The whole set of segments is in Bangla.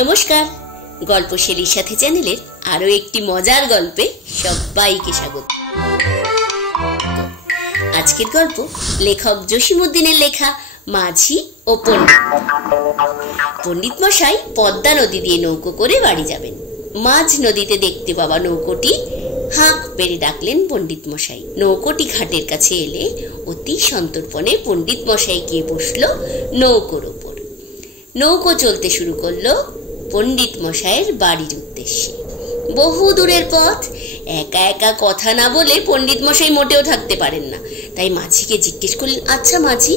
নমস্কার, গল্পশৈলীর সাথে চ্যানেলের আরো একটি মজার গল্পে সবাইকে স্বাগত। আজকের গল্প লেখক জসিমউদ্দিনের লেখা মাঝি ও পণ্ডিত। পণ্ডিত মশাই পদ্মা নদী দিয়ে নৌকো করে বাড়ি যাবেন। মাঝ নদীতে দেখতে পাওয়া নৌকোটি হাঁক পেরে ডাকলেন পণ্ডিত মশাই। নৌকোটি ঘাটের কাছে এলে অতি সন্তর্পণে পণ্ডিত মশাই গিয়ে বসলো নৌকোর ওপর। নৌকো চলতে শুরু করলো পণ্ডিত মশাইয়ের বাড়ির উদ্দেশ্যে। বহু দূরের পথ, একা একা কথা না বলে পণ্ডিত মশাই মোটেও থাকতে পারেন না। তাই মাঝিকে জিজ্ঞেস করলেন, আচ্ছা মাঝি,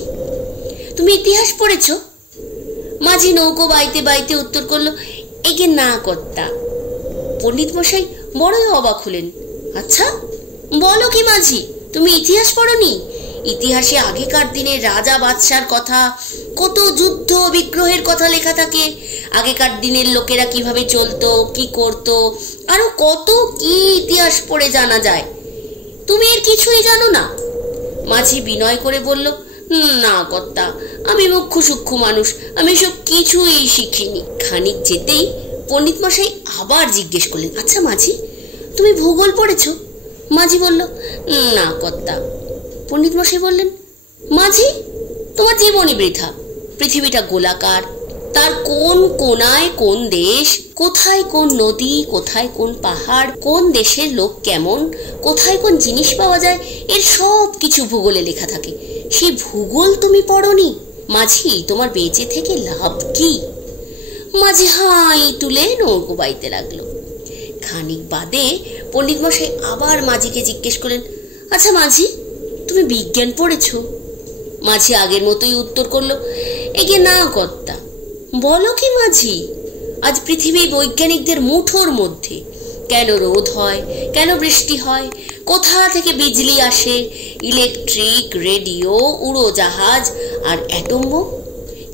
তুমি ইতিহাস পড়েছ? মাঝি নৌকো বাইতে বাইতে উত্তর করলো, একে না কর্তা। পণ্ডিত মশাই বড়ই অবাক হলেন। আচ্ছা বলো কি মাঝি, তুমি ইতিহাস পড়নি? ইতিহাসে আগেকার দিনের রাজা বাদশার কথা, কত যুদ্ধ বিগ্রহের কথা লেখা থাকে। আগেকার দিনের লোকেরা কিভাবে চলতো, কি করতো, আরো কত কি ইতিহাস পড়ে জানা যায়। তুমি এর কিছুই জানো না? মাঝি বিনয় করে বলল, না কর্তা, আমি মুখ্য সূক্ষ্ম মানুষ, আমি সব কিছুই শিখিনি। খানিক যেতেই পণ্ডিত মশাই আবার জিজ্ঞেস করলেন, আচ্ছা মাঝি, তুমি ভূগোল পড়েছো? মাঝি বলল, না কর্তা। পণ্ডিত মশাই বললেন, মাঝি, তোমার জীবনই বৃথা। পৃথিবীটা গোলাকার, তার কোন কোনায় কোন দেশ, কোথায় কোন নদী, কোথায় কোন পাহাড়, কোন দেশের লোক কেমন, কোথায় কোন জিনিস পাওয়া যায়, এর সব কিছু ভূগোলে লেখা থাকে। সেই ভূগোল তুমি পড়নি? মাঝি, তোমার বেঁচে থেকে লাভ কি? মাঝি হাই তুলে নৌকো বাইতে লাগলো। খানিক বাদে পণ্ডিত মশাই আবার মাঝিকে জিজ্ঞেস করলেন, আচ্ছা মাঝি, তুমি বিজ্ঞান পড়েছ? মাঝি আগের মতোই উত্তর করলো, একে না কর্তা। বলো কি মাঝি, আজ পৃথিবী বৈজ্ঞানিকদের মুঠোর মধ্যে। কেন রোদ হয়, কেন বৃষ্টি হয়, কোথা থেকে বিজলি আসে, ইলেকট্রিক, রেডিও, উড়োজাহাজ আর অ্যাটম বোম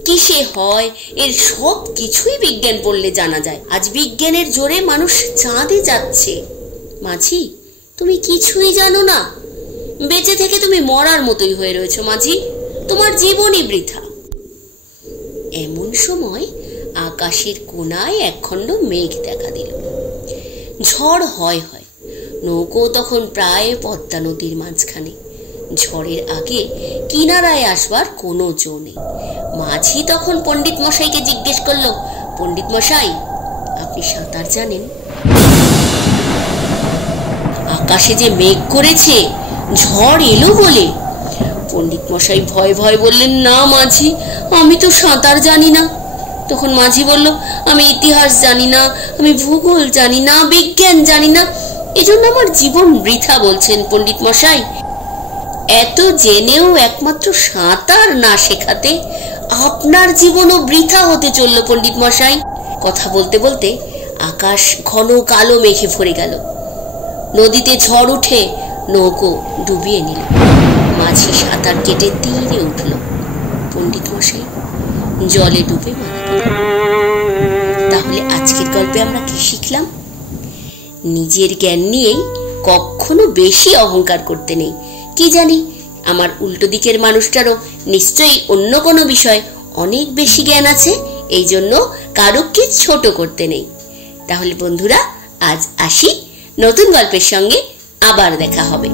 কিসে হয়, এর সব কিছুই বিজ্ঞান পড়লে জানা যায়। আজ বিজ্ঞানের জোরে মানুষ চাঁদে যাচ্ছে। মাঝি, তুমি কিছুই জানো না। বেঁচে থেকে তুমি মরার মতোই হয়ে রয়েছো মাঝি, তোমার জীবনই বৃথা। এমন সময় আকাশের কোণায় একখণ্ড মেঘ দেখা দিল। ঝড় হয়। নৌকো তখন প্রায় পদ্মা নদীর মাঝখানে। ঝড়ের আগে কিনারায় আসবার কোনো জো নেই। মাঝি তখন পণ্ডিত মশাইকে জিজ্ঞেস করলো, পণ্ডিত মশাই, আপনি সাঁতার জানেন? আকাশে যে মেঘ করেছে, ঝড় এলো বলে। পণ্ডিত মশাই ভয় ভয় বললেন, না মাঝি, আমি তো সাঁতার জানি না। তখন মাঝি বলল, আমি ইতিহাস জানি না, আমি ভূগোল জানি না, বিজ্ঞান জানি না, এজন্য আমার জীবন বৃথা বলছেন পণ্ডিত মশাই। এত জেনেও একমাত্র সাঁতার না শেখাতে আপনার জীবনও বৃথা হতে চলল পণ্ডিত মশাই। কথা বলতে বলতে আকাশ ঘন কালো মেঘে ভরে গেল। নদীতে ঝড় উঠে নৌকো ডুবিয়ে নিল। মাঝি সাঁতার কেটে তীরে উঠল। পণ্ডিত মশাই জলে ডুবে মারা গেল। তাহলে আজকের গল্পে আমরা কি শিখলাম? নিজের জ্ঞান নিয়েই কখনো বেশি অহংকার করতে নেই। কি জানি, আমার উল্টো দিকের মানুষটারও নিশ্চয়ই অন্য কোনো বিষয় অনেক বেশি জ্ঞান আছে, এই জন্য কারোকে ছোট করতে নেই। তাহলে বন্ধুরা, আজ আসি, নতুন গল্পের সঙ্গে আবার দেখা হবে।